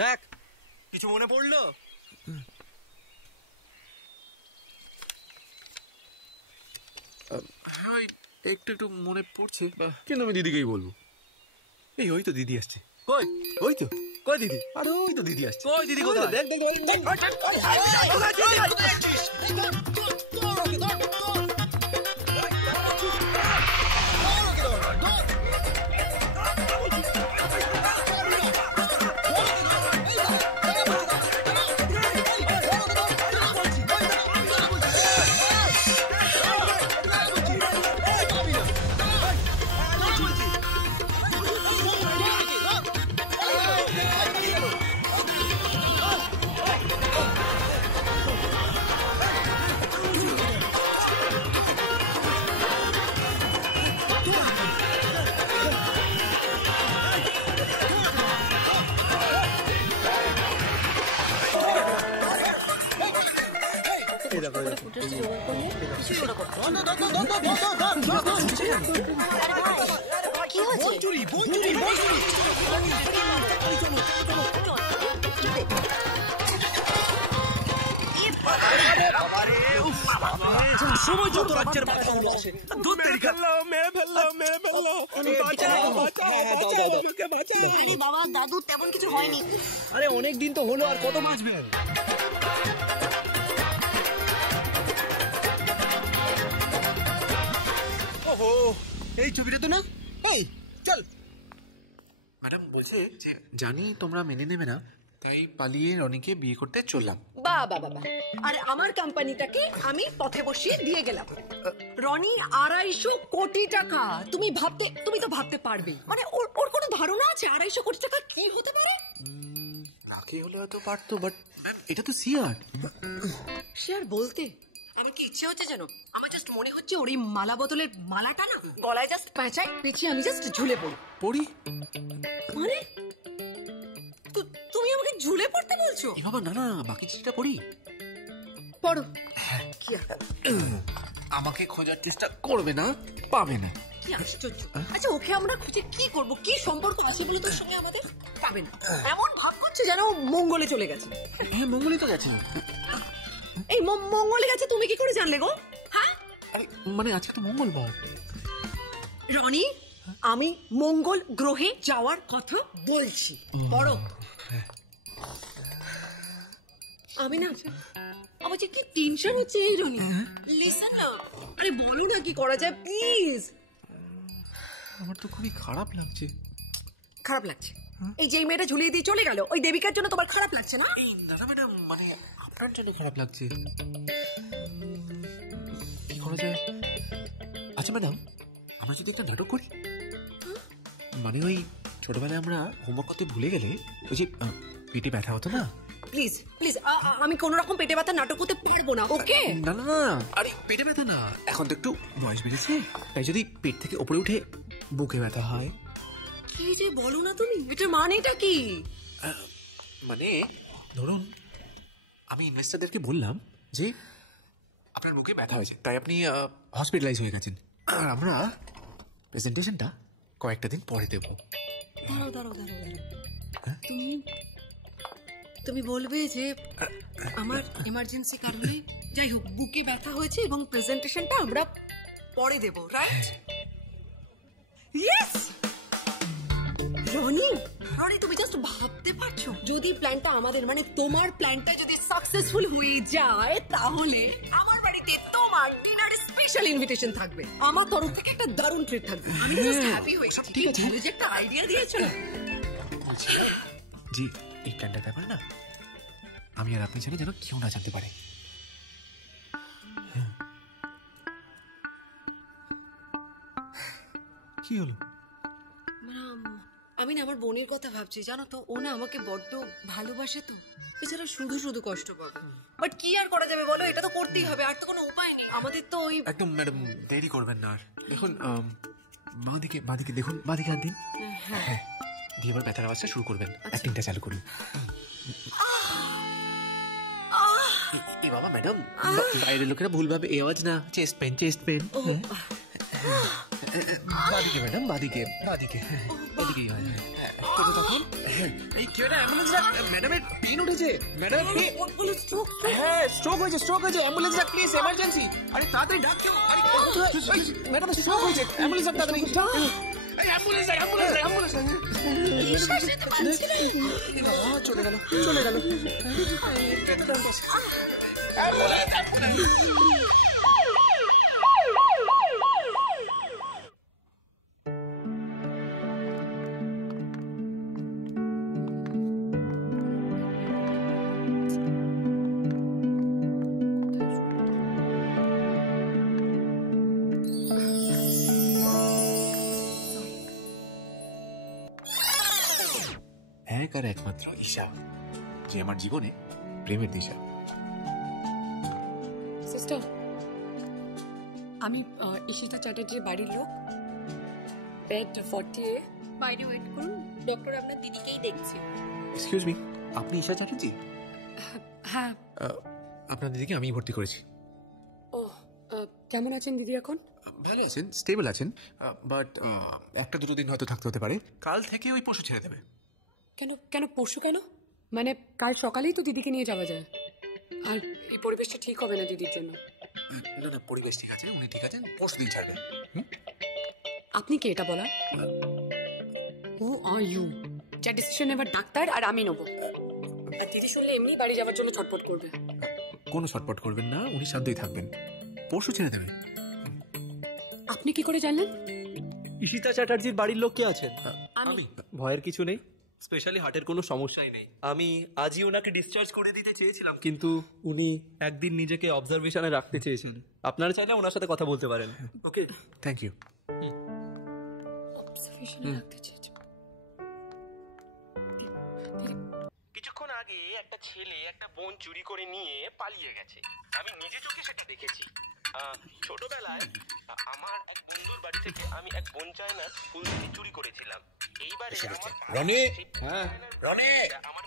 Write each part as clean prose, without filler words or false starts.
দেখ কিছু মনে পড়লো? হ্যাঁ একটু একটু মনে পড়ছে, কিন্তু আমি দিদিকেই বলবো। এই ওই তো দিদি আসছে। কই? ওই তো কই দিদি? আরে ওই তো দিদি আসছে। কই দিদি কোথায়? দেখ দেখ সময় যত রাজ্যের বাচ্চাগুলো আসে বাবা দাদু তেমন কিছু হয়নি। আরে অনেক দিন তো হলো, আর কত বাঁচবেন? ওহো এই ছবিটা তো না। এই চল। ম্যাডাম বলছে যে জানি তোমরা মেনে নেবে না, তাই পালিয়ে রনিকে বিয়ে করতে চললাম। বাবা বাবা, আর আমার কোম্পানিটাকে আমি পথে বসিয়ে দিয়ে গেলাম। রনি 250 কোটি টাকা। তুমি তো ভাবতে পারবে, মানে ওর কোনো ধারণা আছে 250 কোটি টাকা কি হতে পারে? আগে হলে হয়তো পারতো, বাট ম্যাম এটা তো শেয়ার। শেয়ার বলতে আমার কি ইচ্ছে হচ্ছে জানো? আমার জাস্ট মনে হচ্ছে ওর এই মালা বদলের মালাটা না গলায় জাস্ট পেঁচাই পেঁচিয়ে আমি জাস্ট ঝুলে পড়ি। মানে তুমি আমাকে ঝুলে পড়তে বলছো? এ বাবা না না, বাকি চিঠিটা পড়ি। পড়ো। কি আমাকে খোঁজার চেষ্টা করবে না, পাবে না। কি আশ্চর্য। আচ্ছা ওকে আমরা খুঁজে কি করব? কি সম্পর্ক আছে বলে তোর সঙ্গে আমাদের? পাবে না। এমন ভাব করছে যেন মঙ্গলে চলে গেছে। হ্যাঁ মঙ্গলে তো গেছে। এই মঙ্গলে গেছে তুমি কি করে জানলে গো? হ্যাঁ মানে আজকে তো মঙ্গলবার। রনি, আমি মঙ্গল গ্রহে যাওয়ার কথা বলছি। পড়ো। আমি না আমার যে কি টেনশন হচ্ছে এই রনি। লিসেন না, আরে বলো না কি করা যায় প্লিজ। আমার তো খুবই খারাপ লাগছে। খারাপ লাগছে? এই যে মেয়েটা ঝুলিয়ে দিয়ে চলে গেল, ওই দেবিকার জন্য তোমার খারাপ লাগছে না? এই দাদা ম্যাডাম, মানে আপনার জন্য খারাপ লাগছে। কি করা যায়? আচ্ছা ম্যাডাম, আমরা যদি একটা নাটক করি, মানে ওই ছোটবেলায় আমরা হোমওয়ার্ক করতে ভুলে গেলে ওই যে পেটে ব্যথা হতো না। প্লিজ প্লিজ, আমি কোন রকম পেটে ব্যথা নাটক করতে পারবো না। ওকে? না না না, আরে পেটে ব্যথা না, এখন তো একটু বয়স বেড়েছে, তাই যদি পেট থেকে উপরে উঠে বুকে ব্যথা হয়। কি যে বলো না তুমি, এটার মানেটা কি? মানে ধরুন আমি ইনভেস্টরদেরকে বললাম যে আপনার বুকে ব্যথা হয়েছে, তাই আপনি হসপিটালাইজ হয়ে গেছেন, আর আমরা প্রেজেন্টেশনটা কয়েকটা দিন পরে দেবো। দাঁড়াও, তুমি বলবে যে আমার এমার্জেন্সি কারণে যাই হোক বুকে ব্যথা হয়েছে এবং প্রেজেন্টেশনটা আমরা পরে দেব, রাইট? ইয়েস। রনি, তুমি জাস্ট ভাবতে পারছো যদি প্ল্যানটা আমাদের, মানে তোমার প্ল্যানটা যদি সাকসেসফুল হয়ে যায়, তাহলে আমার বাড়িতে তোমার ডিনারে স্পেশাল ইনভিটেশন থাকবে, আমার তরফ থেকে একটা দারুণ ট্রিট থাকবে। আমি জাস্ট হ্যাপি হয়ে গেছি। ঠিক আছে, যে একটা আইডিয়া দিয়েছো না। জি, এই প্ল্যানটার ব্যাপারে না আমি আর আপনি জানি যেন কেউ না জানতে পারে। কি হলো? আমি না আমার বোনের কথা ভাবছি, জানো তো, ও না আমাকে বড্ড ভালোবাসে, তো এছাড়া শুধু শুধু কষ্ট পাবে। বাট কি আর করা যাবে বলো, এটা তো করতেই হবে, আর তো কোনো উপায় নেই আমাদের। তো ওই একদম ম্যাডাম দেরি করবেন না। আর দেখুন বাঁদিকে দেখুন, বাঁদিকে হাত দিন। হ্যাঁ, দিয়ে এবার ব্যথার আওয়াজটা শুরু করবেন, অ্যাক্টিংটা চালু করুন। এ বাবা ম্যাডাম, বাইরের লোকেরা ভুল ভাবে, এই আওয়াজ না, চেস্ট পেন। বাঁদিকে ম্যাডাম, বাঁদিকে তখন এই কেউ না অ্যাম্বুলেন্স ডাক, ম্যাডামের পিন উঠেছে, ম্যাডামের পিন। হ্যাঁ স্ট্রোক হয়েছে, অ্যাম্বুলেন্স ডাক প্লিজ, এমার্জেন্সি। আরে তাড়াতাড়ি ডাক কেউ, আরে ম্যাডামের স্ট্রোক হয়েছে, অ্যাম্বুলেন্স ডাক তাড়াতাড়ি। এই অ্যাম্বুলেন্স চলে গেল। এক আর একমাত্র ঈশা, যে আমার জীবনে প্রেমের দিশা। সিস্টার, আমি ঈশিতা চ্যাটার্জির বাড়ির লোক, বেড 40A। বাইরে ওয়েট করুন, ডক্টর আপনার দিদিকেই দেখছে। এক্সকিউজ মি, আপনি ঈশা চ্যাটার্জি? হ্যাঁ। আপনার দিদিকে আমি ভর্তি করেছি। ও, কেমন আছেন দিদি এখন? ভালো আছেন, স্টেবল আছেন, বাট একটা দুটো দিন হয়তো থাকতে হতে পারে। কাল থেকে ওই পশু ছেড়ে দেবে। কেন পরশু কেন? মানে কাল সকালেই তো দিদিকে নিয়ে যাওয়া যায়, আর এই পরিবেশটা ঠিক হবে না দিদির জন্য। না পরিবেশ ঠিক আছে, উনি ঠিক আছেন, পরশু দিন ছাড়বেন। আপনি কে এটা বলা? হু আর ইউ? যা ডিসিশন এবার ডাক্তার আর আমি নেবো। আর দিদি শুনলে এমনি বাড়ি যাওয়ার জন্য ছটপট করবে। কোনো ছটপট করবেন না, উনি শান্তই থাকবেন, পরশু ছেড়ে দেবে। আপনি কি করে জানলেন? ঈশিতা চ্যাটার্জির বাড়ির লোক কে আছেন? আমি। ভয়ের কিছু নেই, স্পেশালি হার্টের কোনো সমস্যাই নেই। আমি আজই ওনাকে ডিসচার্জ করে দিতে চেয়েছিলাম, কিন্তু উনি একদিন নিজেকে অবজারভেশনে রাখতে চেয়েছেন। আপনারা চাইলে ওনার সাথে কথা বলতে পারেন। ওকে, থ্যাংক ইউ। কিছুক্ষণ আগে একটা ছেলে একটা বোন চুরি করে নিয়ে পালিয়ে গেছে। আমি নিজে চোখে সেটা দেখেছি। ছোটবেলায় আমার এক বন্ধুর বাড়ি থেকে আমি এক বোন চায়না ফুল থেকে চুরি করেছিলাম। এইবারে রনি, রনি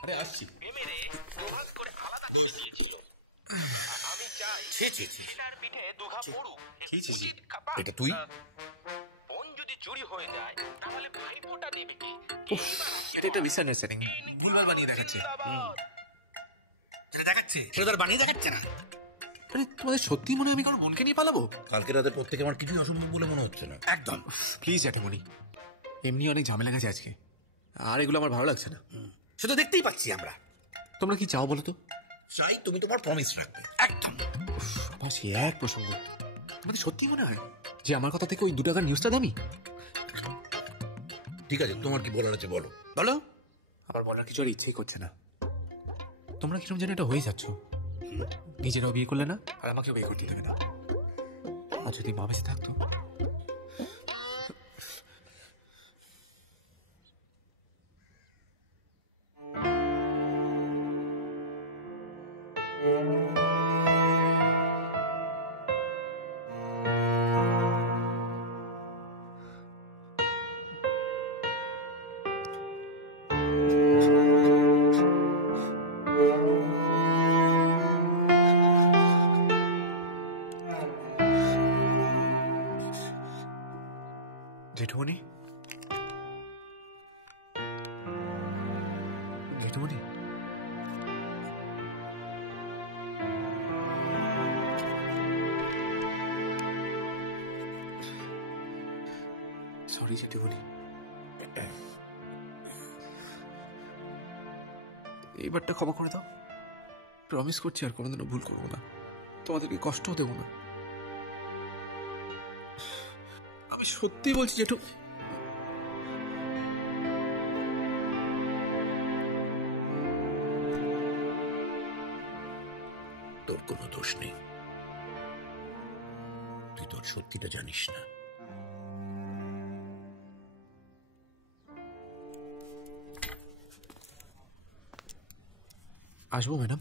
আরে আসছি মেরে প্রভাত করে আলাদা করে দিয়েছিল। আমি চাই এটার পিঠে দুঘা পড়ুক। এটা তুই? বোন যদি চুরি হয়ে যায় তাহলে ভাইফোঁটা দেবে কে? এটা একটা মিসআন্ডারস্ট্যান্ডিং, ভুলভাল বানিয়ে দেখাচ্ছে। সেটা বানিয়ে দেখাচ্ছে না। মানে তোমাদের সত্যি মনে হয় আমি কোনো বোনকে নিয়ে পালাবো? কালকে রাতের পর থেকে আমার কিছুই অসম্ভব বলে মনে হচ্ছে না। একদম প্লিজ জ্যাঠামণি, এমনি অনেক ঝামেলা গেছে আজকে, আর এগুলো আমার ভালো লাগছে না। সেটা দেখতেই পাচ্ছি আমরা। তোমরা কি চাও বলো তো? চাই তুমি তোমার প্রমিস রাখবে। একদম। আমার সে এক প্রসঙ্গ, তোমাদের সত্যি মনে হয় যে আমার কথা থেকে ওই 2 টাকার নিউজটা দামি? ঠিক আছে, তোমার কি বলার আছে বলো। বলো। আমার বলার কিছু আর ইচ্ছেই করছে না। তোমরা কিরকম যেন এটা হয়ে যাচ্ছ, নিজেরাও বিয়ে করলে না আর আমাকেও বিয়ে করতে দেবে না। আর যদি মা বেঁচে থাকতো। জেঠুমণি, জেঠুমণি, সরি জেঠুমণি, এইবারটা ক্ষমা করে দাও। প্রমিস করছি আর কোনোদিনও ভুল করবো না, তোমাদেরকে কষ্টও দেবো না। আমি সত্যি বলছি জেঠু। তোর কোনো দোষ নেই, তুই তোর সত্যিটা জানিস না। আসবো ম্যাডাম?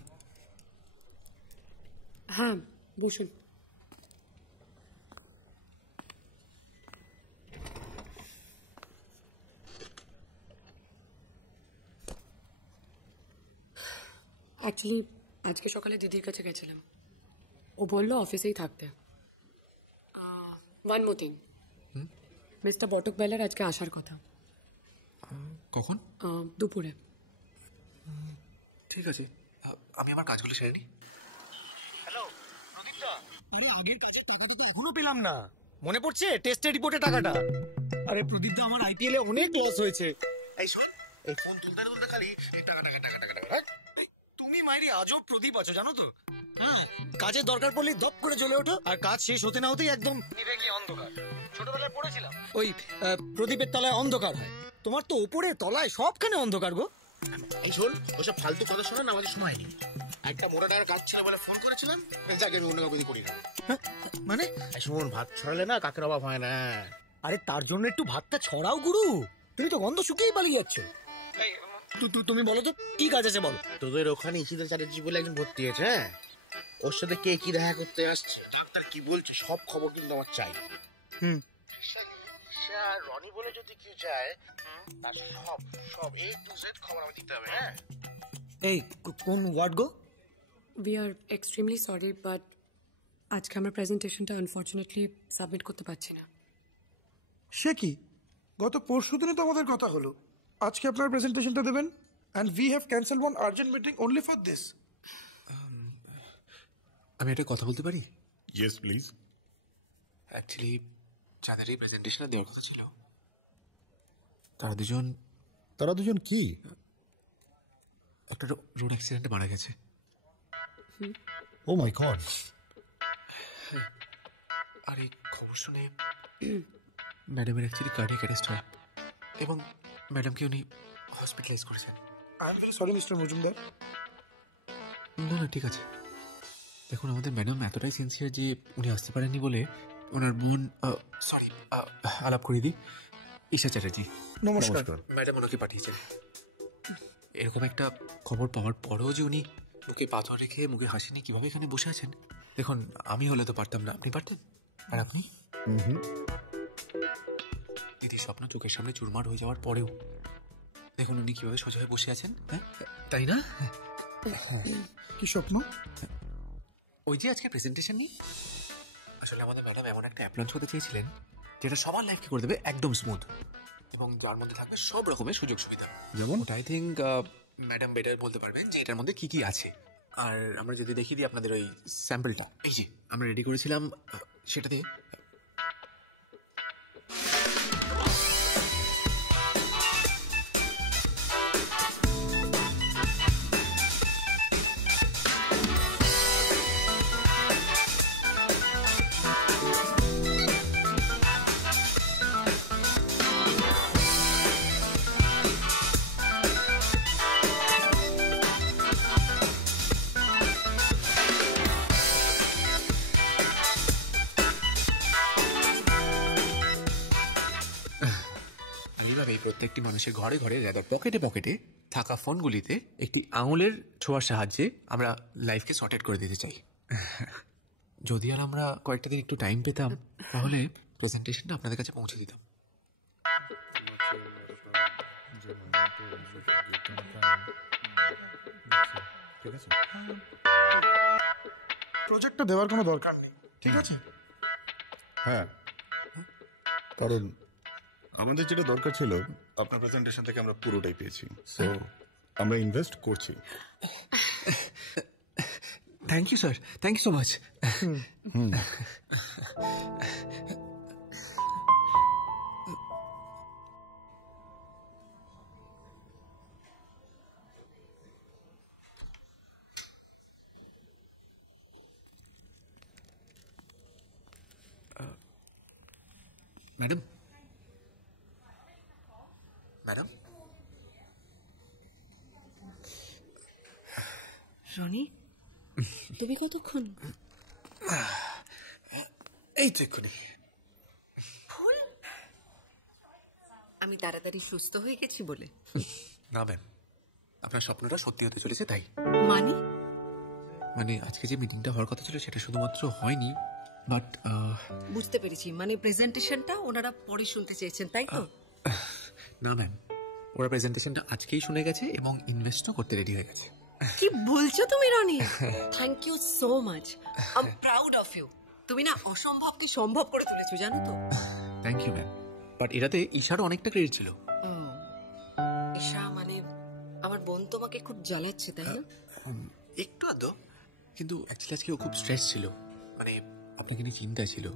হ্যাঁ বসুন। অ্যাকচুয়ালি আজকে সকালে দিদির কাছে গেছিলাম, ও বললো অফিসেই থাকতে। ওয়ান মোর থিং, মিস্টার বটক বেলার আজকে আসার কথা। কখন? দুপুরে। ঠিক আছে, আমি আমার কাজগুলো সেরে নিই। হ্যালো প্রদীপদা, আগের কাছে টাকাটা তো এখনো পেলাম না। মনে পড়ছে টেস্টের রিপোর্টের টাকাটা? আরে প্রদীপদা, আমার আইপিএল এ অনেক লস হয়েছে। এই শোন, এই ফোন তুলতে তুলতে খালি এই টাকা টাকা টাকা টাকা টাকা, রাইট? তুমি মাইরি আজব প্রদীপ আছো জানো তো। হ্যাঁ, কাজের দরকার পড়লে দপ করে জ্বলে ওঠো, আর কাজ শেষ হতে না হতেই একদম নিভে গিয়ে অন্ধকার। ছোটবেলায় পড়েছিলাম ওই প্রদীপের তলায় অন্ধকার হয়, তোমার তো ওপরে তলায় সবখানে অন্ধকার গো। এই শোন, ওসব ফালতু কথা শোনা না, আমাদের সময় নেই। একটা মোড়া টাকার কাজ ছাড়া বলে ফোন করেছিলাম, যাকে আমি অন্য কাউকে করি না। মানে এই শোন, ভাত ছড়ালে না কাকের অভাব হয় না। আরে তার জন্য একটু ভাতটা ছড়াও গুরু, তুমি তো গন্ধ শুকিয়ে পালিয়ে যাচ্ছ। তুমি বলো তো কি কাজ আছে বলো। তোদের ওখানে ইসিতা চ্যাটার্জি বলে একজন ভর্তি হয়েছে, হ্যাঁ? ওর সাথে কে কি দেখা করতে আসছে, ডাক্তার কি বলছে, সব খবর কিন্তু আমার চাই। রনি বলে যদি কেউ যায়, তার সব সব A to Z খবর আমার দিতে হবে, হ্যাঁ? এই কোন ওয়ার্ড গো? We are extremely sorry, but আজকে আমরা প্রেজেন্টেশনটা আনফর্চুনেটলি সাবমিট করতে পারছি না। সে কি, গত পরশুদিনে তো আমাদের কথা হলো আজকে আপনার প্রেজেন্টেশনটা দেবেন, and we have cancelled one urgent meeting only for this. আমি একটা কথা বলতে পারি? Yes please. অ্যাকচুয়ালি যাদের এই প্রেজেন্টেশনটা দেওয়ার কথা ছিল, তারা দুজন কি? একটা রোড অ্যাক্সিডেন্টে মারা গেছে। ও মাই গড। আর এই খবর শুনে ম্যাডামের অ্যাকচুয়ালি কার্ডিয়াক অ্যারেস্ট হয় এবং ম্যাডামকে উনি হসপিটালাইজ করেছেন। I am very sorry, Mr. Majumdar. না না, ঠিক আছে। দেখুন, আমাদের ম্যাডাম এতটাই সিনসিয়ার যে উনি আসতে পারেননি বলে ওনার বোন, সরি, আলাপ করে দিই, ঈশা চ্যাটার্জি, নমস্কার। ম্যাডাম ওনাকে পাঠিয়েছেন। এরকম একটা খবর পাওয়ার পরেও যে উনি মুখে পাথর রেখে মুখে হাসি নিয়ে কীভাবে এখানে বসে আছেন, দেখুন আমি হলে তো পারতাম না, আপনি পারতেন? আর আপনি? দিদির স্বপ্ন চোখের সামনে চুরমার হয়ে যাওয়ার পরেও দেখুন উনি কীভাবে সোজা হয়ে বসে আছেন, হ্যাঁ তাই না? কি স্বপ্ন? ওই যে আজকে প্রেজেন্টেশন নিয়ে আসলে আমাদের ম্যাডাম এমন একটা অ্যাপ লঞ্চ করতে চেয়েছিলেন যেটা সবার লাইফকে করে দেবে একদম স্মুথ এবং যার মধ্যে থাকবে সব রকমের সুযোগ সুবিধা। যেমন আই থিঙ্ক ম্যাডাম বেটার বলতে পারবেন যে এটার মধ্যে কি কি আছে। আর আমরা যদি দেখিয়ে দিই আপনাদের ওই স্যাম্পলটা, এই যে আমরা রেডি করেছিলাম, সেটা দিয়ে এইভাবে প্রত্যেকটি মানুষের ঘরে ঘরে রেদার পকেটে পকেটে থাকা ফোনগুলিতে একটি আঙুলের ছোঁয়ার সাহায্যে আমরা লাইফকে সর্টেড করে দিতে চাই। যদি আর আমরা কয়েকটা দিন একটু টাইম পেতাম তাহলে প্রেজেন্টেশনটা আপনাদের কাছে পৌঁছে দিতাম। ঠিক আছে, প্রজেক্টটা দেওয়ার কোনো দরকার নেই, ঠিক আছে? হ্যাঁ, কারণ আমাদের যেটা দরকার ছিল আপনার প্রেজেন্টেশন থেকে আমরা পুরোটাই পেয়েছি, সো আমরা ইনভেস্ট করছি। Thank you sir, thank you so much. Madam, madam, Roni, তুমি কতক্ষণ? এই তো এক্ষুনি। ফুল, আমি তাড়াতাড়ি সুস্থ হয়ে গেছি বলে? না ম্যাম, আপনার স্বপ্নটা সত্যি হতে চলেছে তাই। মানে আজকে যে মিটিংটা হওয়ার কথা ছিল সেটা শুধুমাত্র হয়নি, বাট বুঝতে পেরেছি, মানে প্রেজেন্টেশনটা ওনারা পরে শুনতে চেয়েছেন, তাই তো? না ম্যাম, ওরা প্রেজেন্টেশনটা আজকেই শুনে গেছে এবং ইনভেস্টও করতে রেডি হয়ে গেছে। কি বলছো তুমি Roni? Thank you so much, I am proud of you. তুমি না অসম্ভবকে সম্ভব করে তুলেছো, জানো তো? থ্যাংক ইউ ম্যাম, বাট এটাতে ঈশারও অনেকটা ক্রেডিট ছিল। আমার বোন তোমাকে খুব জ্বালাচ্ছে তাই না? একটু আধ, কিন্তু অ্যাকচুয়ালি আজকে ও খুব স্ট্রেস ছিল, মানে আপনাকে নিয়ে চিন্তা ছিল।